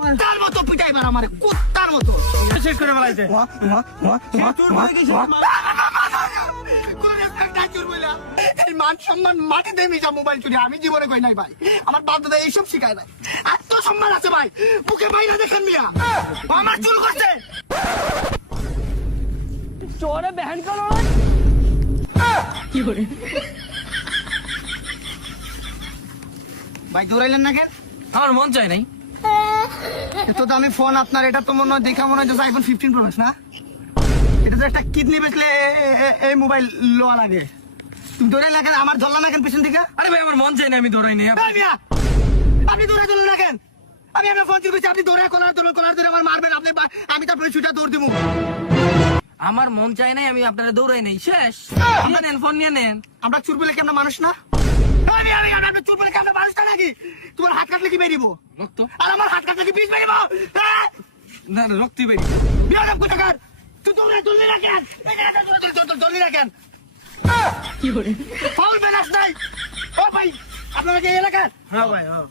কুত্তার মতো পিটাইবার আমারে কুত্তার মতো শেষ করে ফেলাইছে। এই মান সম্মান মাটিতে মিশা মোবাইল চুরি আমি জীবনে কই নাই ভাই। আমার বাপ দাদা এইসব শিখায় নাই। আত্মসম্মান আছে ভাই, মুখে বাইরে দেখেন মিয়া আমার চুল করছে। चोरे बहन का ভাই দৌড়াইলেন না কেন? আমার মন চাই নাই। এত দামি ফোন আপনার, এটা তো মনে হয় দেখা মনে হয় যে আইফোন 15 প্রো ম্যাক্স না? এটা তো একটা কিডনি বেচলে এই মোবাইল লোয়া লাগে। তুমি দৌড়াই লাগেন, আমার ধরলা না কেন পিছন দিকে? আরে ভাই আমার মন চাই না, আমি দৌড়াই নাই। এই মিয়া, আপনি দৌড়াই চলুন না কেন? আমি আপনার ফোন চুরি করছি, আপনি দৌড়াই কলার ধরে আমার মারবেন, আপনি আমি তারপরে ছুটে দৌড় দেবো। আমার মন চাই নাই, আমি আপনারা দৌড়াই নাই। শেষ। নিয়ে নেন ফোন, নিয়ে নেন। আমরা চুর বলে কি আমরা মানুষ না? আমি চুর বলে কি আমরা মানুষ না নাকি? তোমার হাত কাটলে কি বেরিব? রক্ত? আর আমার হাত কাটলে কি বিষ বেরিব? না না, রক্তই বেরি। বিয়াদব কোথাকার, তুই তুললি না কেন? তুললি না কেন? ফাউল মেনাস নাই। ও ভাই, আপনারা কি এই এলাকার? হ্যাঁ ভাই, হ্যাঁ।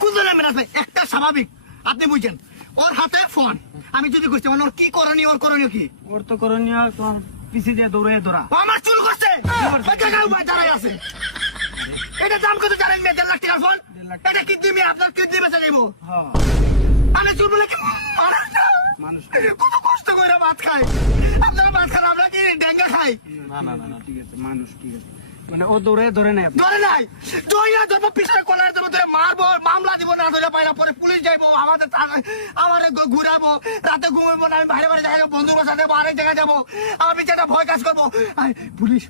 কোন ধরনের মেনাস ভাই? একটা স্বাভাবিক, আপনি বুঝছেন। ওর হাতে ফোন, আমি যদি করছি মানে ওর কি করণীয়, ওর করণীয় কি? ওর তো করণীয় পিছিয়ে দিয়ে দৌড়ে ধরা। ও আমার চুল করছে, ওই জায়গায় ভাই দাঁড়াই আছে। এটা দাম কত জানেন? 1.5 লাখ টাকার ফোন। এটা কিডনি, আপনার কিডনি বেচা যাইব। হ্যাঁ, আমি চুল বলে কি মানুষ না? মানুষ। কত কষ্ট করে ভাত খাই, আপনারা ভাত খান, আমরা কি ডেঙ্গা খাই? না না না, ঠিক আছে, মানুষ, ঠিক আছে। মানে ও দৌড়ে ধরে নাই। ধরে নাই, জয়না ধরবো, পিছনে কলার দেবো, ধরে মারবো, মামলা দিব, না ধরে পাই না, পরে পুলিশ যাইবো, আমাদের ঘুরাবো, রাতে ঘুমাবো না, আমি বাইরে বাইরে যাই, বন্ধু বসা দেবো, আরেক জায়গায় যাবো, আমার পিছনে ভয় কাজ করবো। পুলিশ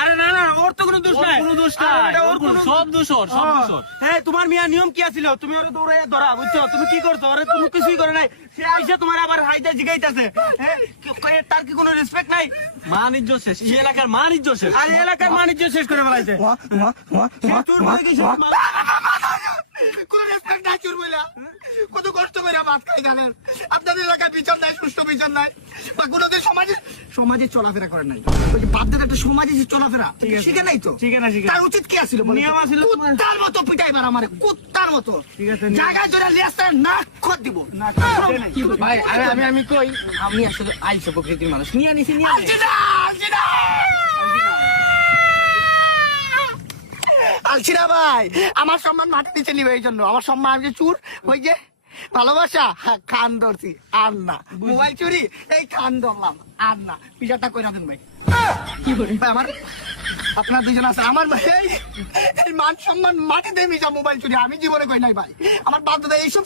আরে না না, ওর তো কোনো দোষ নাই। কোনো দোষ নাই, ওর কোনো সব দোষ ওর, সব দোষ ওর। হ্যাঁ, তোমার মিয়া নিয়ম কি আছিল? তুমি ওরে দৌড়ে ধরা, বুঝছো? তুমি কি করছো? ওরে তুমি কিছুই করে নাই। সে আইসা তোমার আবার হাইটা জিগাইতাছে। হ্যাঁ, তার কি কোনো রেসপেক্ট নাই? মানিজ্য শেষ, এই এলাকার মানিজ্য শেষ। আর এলাকার মানিজ্য শেষ করে ফেলাইছে। চোর বলে কি সব? কোন রেসপেক্ট নাই চুর বইলা, কত কষ্ট করে ভাত খাই জানেন? আপনাদের এলাকায় বিচার নাই, সুষ্ঠু বিচার নাই, বা কোনোদিন সমাজে চলাফেরা করে নাই। ওই যে বাপদের একটা সমাজে যে চলাফেরা শিখে নাই তো, ঠিক আছে, ঠিক আছে। তার উচিত কি আছিল? নিয়ম আছিল তোমার। কুত্তার মতো পিটাইবার আমারে, কুত্তার মতো। ঠিক আছে, জায়গায় ধরে লেস্তার নাক খত দিব। ভাই, আমি কই, আমি আসলে আইসা প্রকৃতির মানুষ। নিয়ে নিছি, নিয়ে নিছি। আলছিনা ভাই, আমার সম্মান মাটি নিচে নিবে, এই জন্য আমার সম্মান যে চুর, ওই যে ভালোবাসা, খান ধরছি আর না, মোবাইল চুরি, এই খান ধরলাম আর না, বিচারটা কই না দেন ভাই। ভাই আমার, আপনার দুজন আছে, আমার ভাই এই মান সম্মান মাটিতে মিশা মোবাইল চুরি আমি জীবনে কই নাই ভাই। আমার বাপ দাদা এইসব